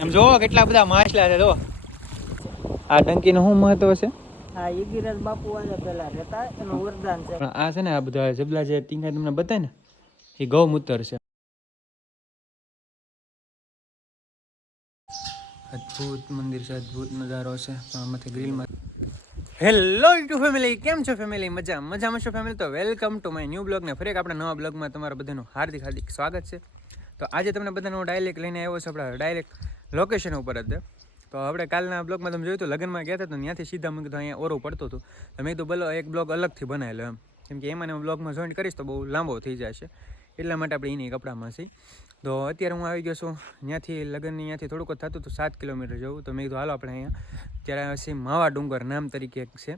એમ જો કેટલા બધા માછલા છે જો. આ ટંકીનું શું મહત્વ છે? હા ઈગીરાજ બાપુ આજે પેલા રહેતા એનું વરદાન છે. આ છે ને આ બધા જબલા જે ટીંગા તમને બતાય ને એ ગૌમૂત્ર છે. અદ્ભુત મંદિર છે અદ્ભુત નજારો છે આમાંથી ગ્રીલમાં હેલો ટુ ફેમિલી કેમ છો ફેમિલી મજા મજામાં છો ફેમિલી તો welcome to my new blog ને ફરી આપણા નવા બ્લોગમાં તમારા બધાનું હાર્દિક હાર્દિક સ્વાગત છે. તો આજે તમને બધાનો ડાયરેક્ટ લઈને આવ્યો છે આપણા ડાયરેક્ટ લોકેશન ઉપર જ તો આપણે કાલના બ્લોગમાં તમે જોયું તો લગ્નમાં ગયા હતા તો ત્યાંથી સીધા મેં કીધું અહીંયા ઓરો પડતો હતો. તો મેં કીધું બોલો એક બ્લોગ અલગથી બનાવેલો એમ. કેમ કે એમાં હું બ્લોગમાં જોઈન કરીશ તો બહુ લાંબો થઈ જશે. એટલા માટે આપણે એની કપડામાં છીએ. તો અત્યારે હું આવી ગયો છું. ત્યાંથી લગ્નની ત્યાંથી થોડુંક જ થતું હતું, સાત કિલોમીટર જવું. તો મેં કીધું, હાલો આપણે અહીંયા. ત્યારે છે માવા ડુંગર નામ તરીકે એક છે.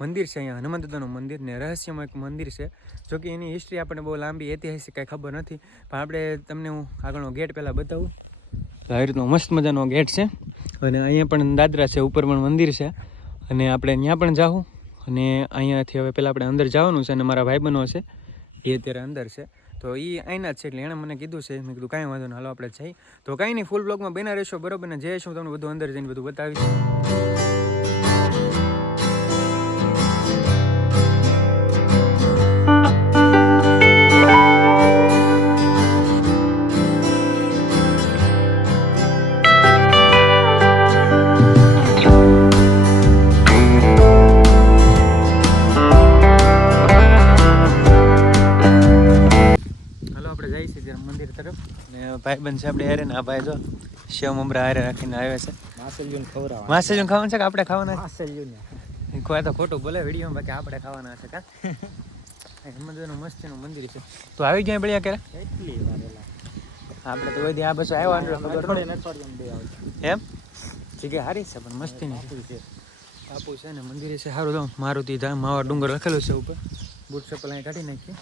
મંદિર છે અહીંયા હનુમંતદાનું મંદિર ને રહસ્યમય એક મંદિર છે. જો કે એની હિસ્ટ્રી આપણને બહુ લાંબી, ઐતિહાસિક કાંઈ ખબર નથી. પણ આપણે તમને હું આગળનો ગેટ પહેલાં બતાવું. તો રીતનો મસ્ત મજાનો ગેટ છે. અને અહીંયા પણ દાદરા છે, ઉપર પણ મંદિર છે. અને આપણે ત્યાં પણ જાઉં અને અહીંયાથી હવે પહેલાં આપણે અંદર જવાનું છે અને મારા ભાઈબંધો છે, એ અત્યારે અંદર છે. તો એ અહીંના જ છે એટલે એણે મને કીધું છે, મેં કીધું કાંઈ વાંધો નહીં, હાલો આપણે જઈ તો કાંઈ નહીં ફૂલ બ્લોગમાં બના રહેશો, બરોબર ને? જઈશું તમને બધું અંદર જઈને બધું બતાવીશ. ને ભાઈબંધ છે આપણે હારે ને આ ભાઈ જો શિવ મમરા હારે રાખીને આવે છે. માસેલ્યુન ખવડાવવા માસેલ્યુન ખાવાનું છે કે આપણે ખાવાના માસેલ્યુન કોઈ તો ખોટું બોલે વિડીયોમાં બાકી આપણે ખાવાના છે કા? હેમંતનું મસ્તીનું મંદિર છે. તો આવી ગયા બળિયા ક્યારે એટલી વારેલા આપણે તો બધી આ બસો આવ્યા અંદર ખબર અઠવાડિયે એમ? જગ્યા સારી છે પણ મસ્તીની છે. બાપુ છે. ને મંદિરે છે સારું તો મારુતિ ધામ માવા ડુંગર લખેલું છે ઉપર. બૂટ ચપ્પલ અહીં કાઢી નાખીએ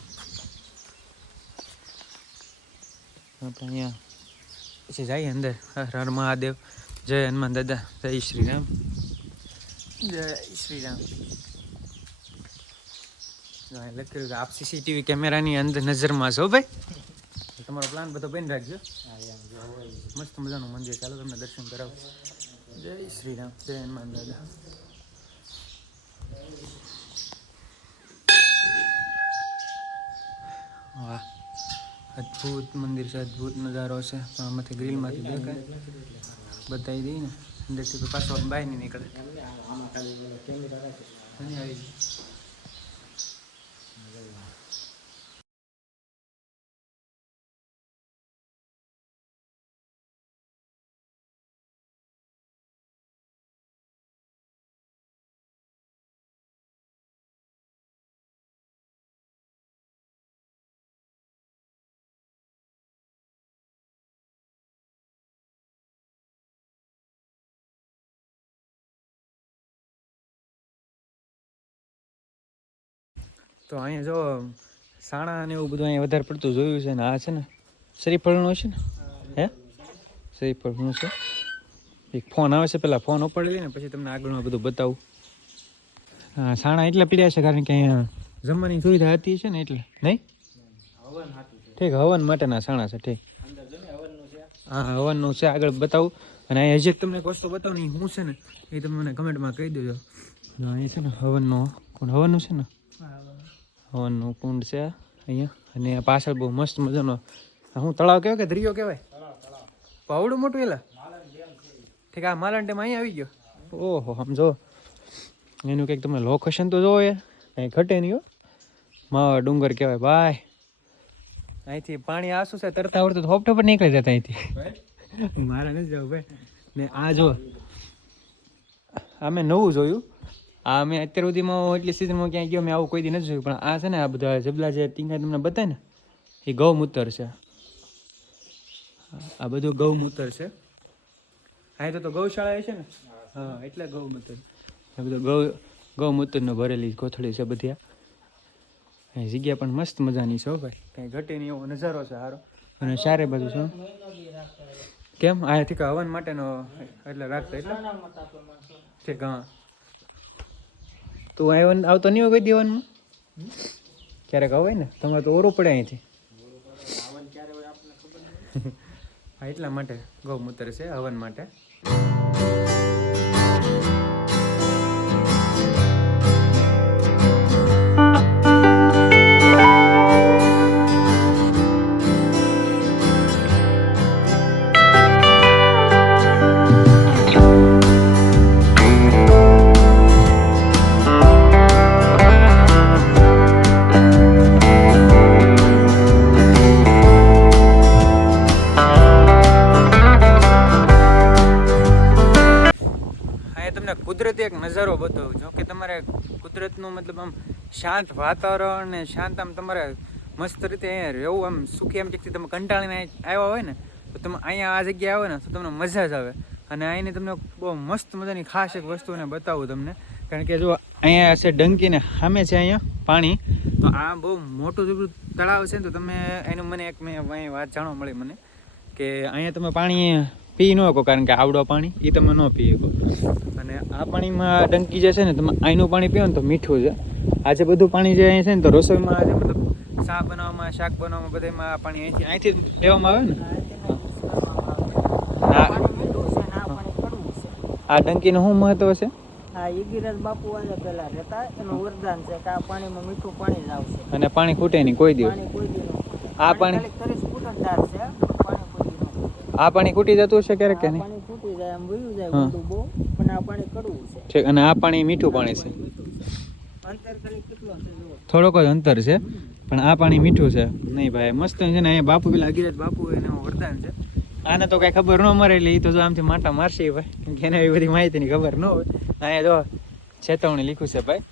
આપણે અહીંયા પછી જઈએ અંદર. હર હર મહાદેવ. જય હનુમાન દાદા. જય શ્રી રામ જય શ્રી રામ લખ્યું કે આપ સીસીટીવી કેમેરાની અંદર નજરમાં છો ભાઈ. તમારો પ્લાન બધો બેન રાખજો. મસ્ત મજાનું મંદિર ચાલો તમને દર્શન કરાવો. જય શ્રી રામ જય હનુમાન દાદા. વાહ. અદ્ભુત મંદિર છે અદ્ભુત નજારો છે. તો આમાંથી ગ્રીલમાંથી દેખાય બતાવી દઈએ ને. અંદરથી પાછો બહાર નહીં નીકળે. તો અહીંયા જો સાણા ને એવું બધું અહીંયા વધારે પડતું જોયું છે ને આ છે ને શ્રીફળનું છે ને? હે? શ્રીફળનું છે? એક ફોન આવે છે પહેલાં ફોન ઉપાડી લઈને પછી તમને આગળનું બધું બતાવું. હા સાણા એટલે પીડ્યા છે કારણ કે અહીંયા જમવાની સુવિધા હતી છે ને એટલે, નહીં? ઠીક, હવન માટેના સાણા છે, ઠીક. હા હવનનું છે, આગળ બતાવું. અને અહીંયા હજી તમને એક વસ્તુ બતાવું ને હું છે ને, એ તમે મને કમેન્ટમાં કહી દેજો. અહીંયા છે ને હવનનો, કોણ, હવનનું છે ને? હવનનું કુંડ છે અહીંયા. અને પાછળ બહુ મસ્ત મજાનો હું તળાવ કહેવાય કે દરિયો કહેવાય? પાવડું મોટું એલા ઠીક, આ માલણ ટેમ અહીંયા આવી ગયો. ઓહો સમજો એનું કંઈક તમે લોકેશન તો જોવો એ. કંઈ ઘટે નહીં માવા ડુંગર કહેવાય, ભાઈ. અહીંથી પાણી આસુ છે, તરતા આવડતું હોપ ટોપ નીકળી જતા અહીંથી. મારા નથી જવું, ભાઈ. ને આ જો, આ મેં નવું જોયું. આ મેં અત્યાર સુધીમાં એટલી સિઝનમાં ક્યાંય ગયો, મેં આવું કોઈ દી નથી જોયું, પણ આ છે ને, આ બધા જબલા જે ટીંગા તમને બતાવે ને, એ ગૌમૂત્ર છે. આ બધું ગૌમૂત્ર છે. અહીં તો તો ગૌશાળા છે ને? હા, એટલે ગૌમૂત્ર. આ બધું ગૌ, ગૌમૂત્રનો ભરેલી કોથળી છે બધી આ. જગ્યા પણ મસ્ત મજાની છે હો ભાઈ. કાંઈ ઘટે નહીં એવો નજારો છે સારો અને સારે બધું છે કેમ? અહીંયાથી હવન માટેનો એટલે રાખતા એટલે? ઠીક, હા. તું આવ્યો આવતો નહીં હોય કોઈ દેવાનું? ક્યારેક આવે ને, તમારે તો ઓરું પડે અહીંથી. હા, એટલા માટે ગૌમૂત્ર છે, હવન માટે. કુદરતનું મતલબ આમ શાંત વાતાવરણ ને શાંત આમ તમારે મસ્ત રીતે અહીંયા રહેવું, આમ સુખી એમ ચીકથી તમે કંટાળીને આવ્યા હોય ને, તો તમે અહીંયા આ જગ્યાએ આવો ને, તો તમને મજા જ આવે. અને અહીંની તમને બહુ મસ્ત મજાની ખાસ એક વસ્તુને બતાવું તમને. કારણ કે જો અહીંયા છે ડંકીને સામે છે અહીંયા પાણી, તો આ બહુ મોટું જેટલું તળાવ છે ને, તો તમે એનું મને એક મેં અહીં વાત જાણવા મળી મને, કે અહીંયા તમે પાણી પી ન શકો કારણ કે આવડો પાણી એ તમે ન પી શકો. અને આ પાણીમાં ડંકી જે છે ને તમે અહીંનું પાણી પીવો ને તો મીઠું છે. આજે બધું પાણી જે અહીં છે ને તો રસોઈમાં આજે મતલબ શાક બનાવવામાં શાક બનાવવામાં બધામાં આ પાણી અહીંથી અહીંથી લેવામાં આવે ને? આ ડંકીનું શું મહત્વ છે? બાપુ પેલા રહેતા એનું વરદાન છે કે આ પાણીમાં મીઠું પાણી જ આવશે. અને પાણી ખૂટે નહીં કોઈ દિવસ. આ પાણી- છે. આ પાણી ખૂટી જતું હશે ક્યારેક કે નહીં? પાણી ફૂટી જાય આમ વયું જાય. બહુ પણ આ પાણી કડવું છે. ઠીક અને આ પાણી મીઠું પાણી છે. અંતર ખાલી કેટલો છે જુઓ. થોડોક જ અંતર છે પણ આ પાણી મીઠું છે. નહીં ભાઈ મસ્ત છે ને અહીંયા બાપુ પેલા અગિરાજ બાપુ એને વરદાન છે. આને તો કઈ ખબર ન મરે એટલે એ તો જો આમથી માટા મારશે ભાઈ કે એને એવી બધી માહિતીની ખબર ન હોય. અહીંયા જો ચેતવણી લીખું છે ભાઈ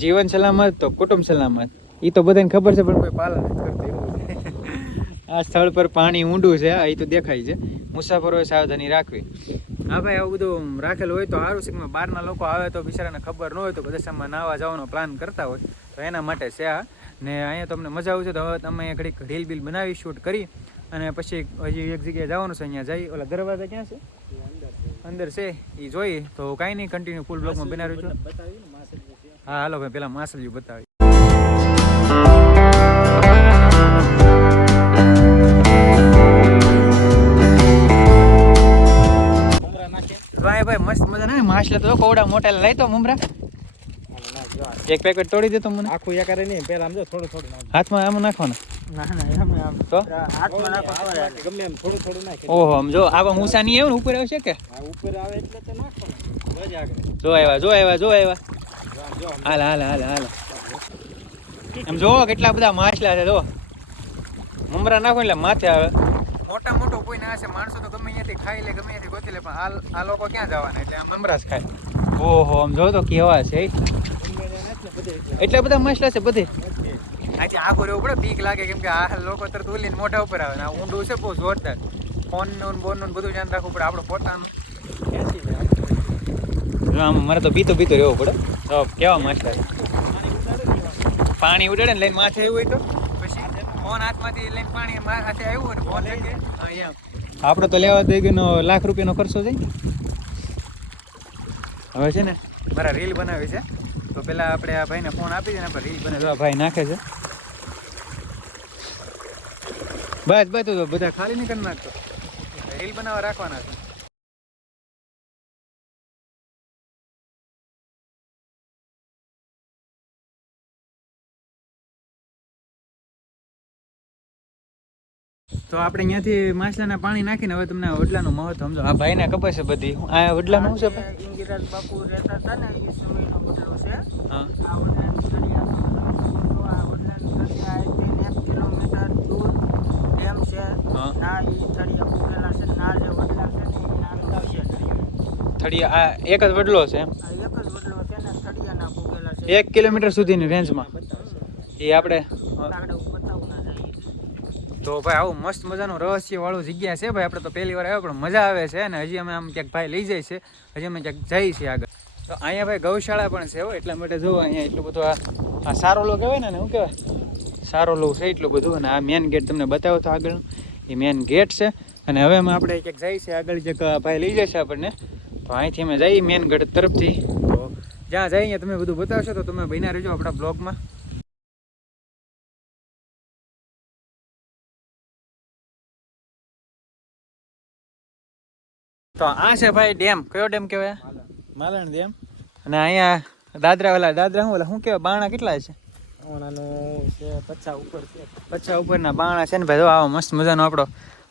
જીવન સલામત તો કુટુંબ સલામત એ તો બધાને ખબર છે પણ કોઈ પાલન નથી કરતું. આ સ્થળ પર પાણી ઊંડું છે એ તો દેખાય છે. મુસાફરોએ સાવધાની રાખવી. હા ભાઈ આવું બધું રાખેલું હોય તો સારું છે કે બહારના લોકો આવે તો બિચારાને ખબર ન હોય તો બધામાં નાવા જવાનો પ્લાન કરતા હોય. તો એના માટે છે આ. ને અહીંયા તમને મજા આવશે તો હવે તમે અહીંયા ઘડીક રીલ બિલ બનાવી શૂટ કરી અને પછી હજી એક જગ્યાએ જવાનું છે અહીંયા જઈ. ઓલા દરવાજા ક્યાં છે? અંદર છે. એ જોઈ. તો કાંઈ નહીં કન્ટિન્યુ ફૂલ બ્લોગમાં બનાવ્યું છું. હા હાલો ભાઈ પેલા માસલિયું બતાવી ભાઈ ભાઈ મસ્ત મજા ને માછલા તો કોવડા મોટા લઈ તો મુમરા એક પેકેટ તોડી દેતો મને. આખું એક કરે નહીં પેલા આમ જો થોડું થોડું હાથમાં આમ નાખવાનો ના. ના એમ આમ. તો? હાથમાં નાખો તો ચાલે. ગમે એમ થોડું થોડું ઓહો જો આવા મૂસા નહીં આવે ને ઉપર આવશે કે? ઉપર આવે એટલે તો જો આવ્યા જો આવ્યા જો આવ્યા જો હાલ હાલ હાલ હાલ. એમ જો કેટલા બધા માછલા છે જો. મમરા નાખો એટલે માથે આવે. મોટા મોટો કોઈ ના હશે માણસો તો ગમે અહીંયાથી ખાઈ લે ગમે અહીંયાથી ગોતી લે પણ આ આ લોકો ક્યાં જવાના? એટલે આમ મમરા જ ખાય. ઓહો આમ જો તો કેવા છે. એટલે બધા મસલા છે બધે. આજે આખો રહેવું પડે બીક લાગે કેમ કે આ લોકો તરત ઓલીને મોઢા ઉપર આવે ને આ ઊંડું છે બહુ જોરદાર. ફોનનું ને બોનનું ને બધું ધ્યાન રાખવું પડે આપણો પોતાનું આમ મારે તો બીતો બીતો રહેવું પડે. તો કેવા મસ્ત છે. પાણી ઉડાડે ને લઈને માથે એવું હોય તો. ફોન હાથમાંથી લઈને પાણી મારા હાથે આવ્યું હોય ને ફોન લઈને. આપણો તો લેવા દઈ ગયો લાખ રૂપિયાનો ખર્ચો જાય હવે છે ને મારા રીલ બનાવી છે. તો પેલા આપણે આ ભાઈને ફોન આપી દે ને આપણે રીલ બનાવી ભાઈ નાખે છે. બસ બસ, તો બધા ખાલી નહીં નાખતો. રીલ બનાવવા રાખવાના છે. તો આપણે અહીંયાથી માછલાના પાણી નાખીને હવે તમને વડલાનું મહત્વ સમજો. આ ભાઈને ખબર છે બધી. આ વડલાનું શું છે ઇન્દિરાજ બાપુ રહેતા હતા ને એ સમયનો બદલો છે. હા. આ વડલાની તો આ વડલાની સળિયા અહીંથી એક કિલોમીટર દૂર ડેમ છે. ના એ ફૂટેલા છે. ના જે વડલા છે ને છે. થળિયા. આ એક જ વડલો છે આ એક જ વડલો છે ને ફૂટેલા છે. એક કિલોમીટર સુધીની રેન્જમાં એ આપણે આગળ બતાવું ના જાય તો ભાઈ આવું મસ્ત મજાનું રહસ્ય વાળું જગ્યા છે ભાઈ. આપણે તો પહેલી વાર આવ્યા, પણ મજા આવે છે અને હજી અમે આમ ક્યાંક ભાઈ લઈ જાય છે. હજી અમે ક્યાંક જઈએ છીએ આગળ. તો અહીંયા ભાઈ ગૌશાળા પણ છે હો, એટલા માટે જો અહીંયા એટલું બધું આ સારો લો કહેવાય ને શું કહેવાય? સારો લો છે એટલું બધું. અને આ મેન ગેટ તમને બતાવો તો આગળ એ મેન ગેટ છે. અને હવે અમે આપણે ક્યાંક જઈએ છીએ આગળ, જે ભાઈ લઈ જશે આપણને. તો અહીંથી અમે જઈએ મેન ગેટ તરફથી. તો જ્યાં જઈએ તમે બધું બતાવશો, તો તમે બન્યા રહેજો આપણા બ્લોગમાં તો આ છે ભાઈ ડેમ. કયો ડેમ કહેવાય? માલણ ડેમ. અને અહીંયા દાદરા વાલા દાદરા શું શું કહેવાય? બાણા કેટલા છે? પચ્છા ઉપર છે. પચ્છા ઉપરના બાણા છે ને ભાઈ આવો મસ્ત મજાનો આપણો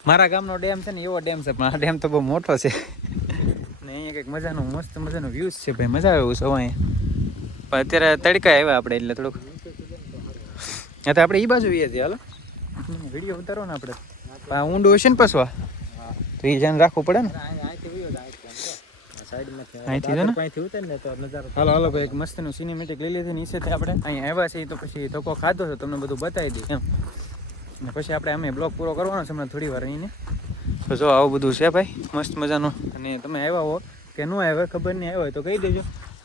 મારા ગામનો ડેમ છે ને એવો ડેમ છે પણ આ ડેમ તો બહુ મોટો છે. ને અહીંયા કંઈક મજાનો મસ્ત મજાનો વ્યૂઝ છે ભાઈ મજા આવે એવું છે અહીંયા. પણ અત્યારે તડકા આવ્યા આપણે એટલે થોડુંક. હા તો આપણે એ બાજુ જઈએ છીએ હાલો. વીડિયો ઉતારો ને આપણે. પણ ઊંડું હશે ને પસવા તો એ ધ્યાન રાખવું પડે ને? અહીંથી છે ને? હાલો હાલો ભાઈ એક મસ્તનું સિનેમેટિક લઈ લીધી આપણે. અહીંયા આવ્યા છીએ તો પછી ધક્કો ખાધો છે તમને બધું બતાવી દઈએ એમ. ને પછી આપણે અમે બ્લોગ પૂરો કરવાનો છે હમણાં થોડી વાર અહીંને તો જો આવું બધું છે ભાઈ મસ્ત મજાનું. અને તમે આવ્યા હો કે ન આવ્યા ખબર નહીં આવ્યા હોય તો કહી દેજો.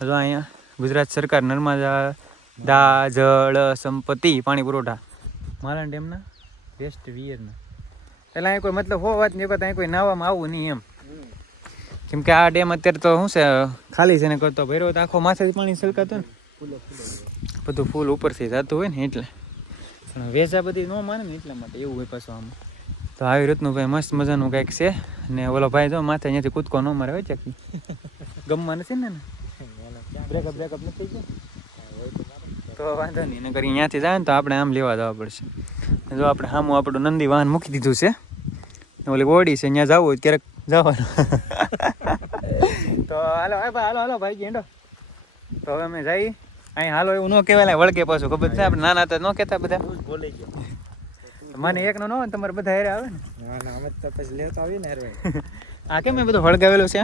જો અહીંયા ગુજરાત સરકાર નર્મદા દા જળ સંપત્તિ પાણી પુરવઠા. માલણ ડેમના વેસ્ટ વિયરના એટલે અહીં કોઈ મતલબ હો વાત નહીં અહીં કોઈ નાવામાં આવવું નહીં એમ. કેમ કે આ ડેમ અત્યારે તો શું છે ખાલી છે ને કરતો ભૈરવ તો આખો માથે પાણી છલકાતું ને. બધું ફૂલ ઉપરથી જતું હોય ને એટલે. પણ વેચા બધી ન માને ને એટલા માટે એવું હોય પાછું આમ. તો આવી રીતનું ભાઈ મસ્ત મજાનું કંઈક છે. ને ઓલો ભાઈ જો માથે અહીંયાથી કૂદકો ન મારે હોય ચાકી. ગમવા નથી ને બ્રેકઅપ બ્રેકઅપ નથી તો વાંધો નહીં નગર કરી અહીંયાથી જાય ને તો આપણે આમ લેવા જવા પડશે. જો આપણે સામું આપણું નંદી વાહન મૂકી દીધું છે. ઓલી ઓડી છે ત્યાં જવું હોય ક્યારેક જવાનું. તો હાલો ભાઈ હાલો હાલો ભાઈ ગેંડો. તો હવે અમે જઈ. અહીં હાલો એવું ન કહેવાય વળગે વળકે પાછું ખબર છે? આપણે નાના હતા ન કહેતા બધા. બોલી ગયો. મને એકનો ન હોય ને તમારે બધા હેરે આવે ને. ના ના અમે તો પછી લેતો આવીએ ને હારે. આ કેમ એ બધું વળગાવેલું છે.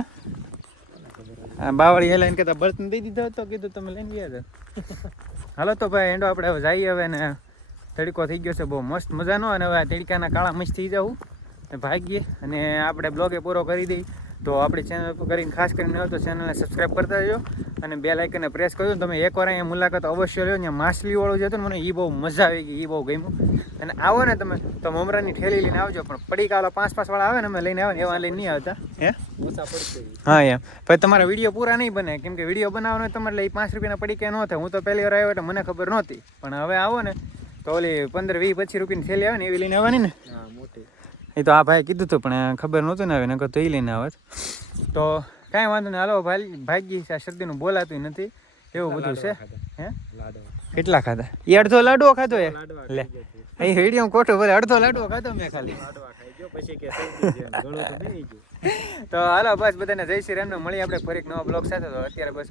આ બાવળી હેલાઈને કહેતા બર્તન દઈ દીધો હતો કીધું તમે લઈને ગયા હતા. હાલો તો ભાઈ એંડો આપણે હવે જઈએ હવે ને તડકો થઈ ગયો છે બહુ મસ્ત મજાનો અને હવે તડકાના કાળા મસ્ત થઈ જવું ભાગીએ અને આપણે બ્લોગે પૂરો કરી દઈ તો આપણી ચેનલ પર કરીને ખાસ કરીને હોય તો ચેનલને સબસ્ક્રાઈબ કરતા રહેજો અને બે લાઇકને પ્રેસ કરજો. તમે એકવાર અહીંયા મુલાકાત અવશ્ય લો ત્યાં માછલીવાળું જે હતું ને મને એ બહુ મજા આવી ગઈ એ બહુ ગમ્યું. અને આવો ને તમે તો મમરાની ઠેલી લઈને આવજો પણ પડીકાવાળા પાંચ પાંચવાળા આવે ને અમે લઈને આવે ને એવા લઈને નહીં આવતા. હે? હા એમ. ભાઈ તમારા વીડિયો પૂરા નહીં બને. કેમ કે વીડિયો બનાવવાનો હોય તમારે એટલે એ પાંચ રૂપિયાના પડીકે ન થાય. હું તો પહેલી વાર આવ્યો એટલે મને ખબર નહોતી. પણ હવે આવો ને તો ઓલી પંદર વીસ પચીસ રૂપિયાની થેલી આવે ને એવી લઈને આવવાની ને. હા મોટી. એ તો આ ભાઈ કીધું હતું પણ ખબર નહોતું ને આવે નકર તો એ લઈને આવત તો કાંઈ વાંધો નહીં હાલો ભાઈ ભાગી છે આ શરદીનું બોલાતું નથી. એવું બધું છે? હે? કેટલા ખાધા? એ અડધો લાડવો ખાધો એ? લે. અહીં વીડિયો ખોટું બોલે અડધો લાડવો ખાધો મેં ખાલી. તો હાલો બસ બધાને જય શ્રી રામ મળીએ આપણે ફરી નવા બ્લોગ સાથે. તો અત્યારે બસ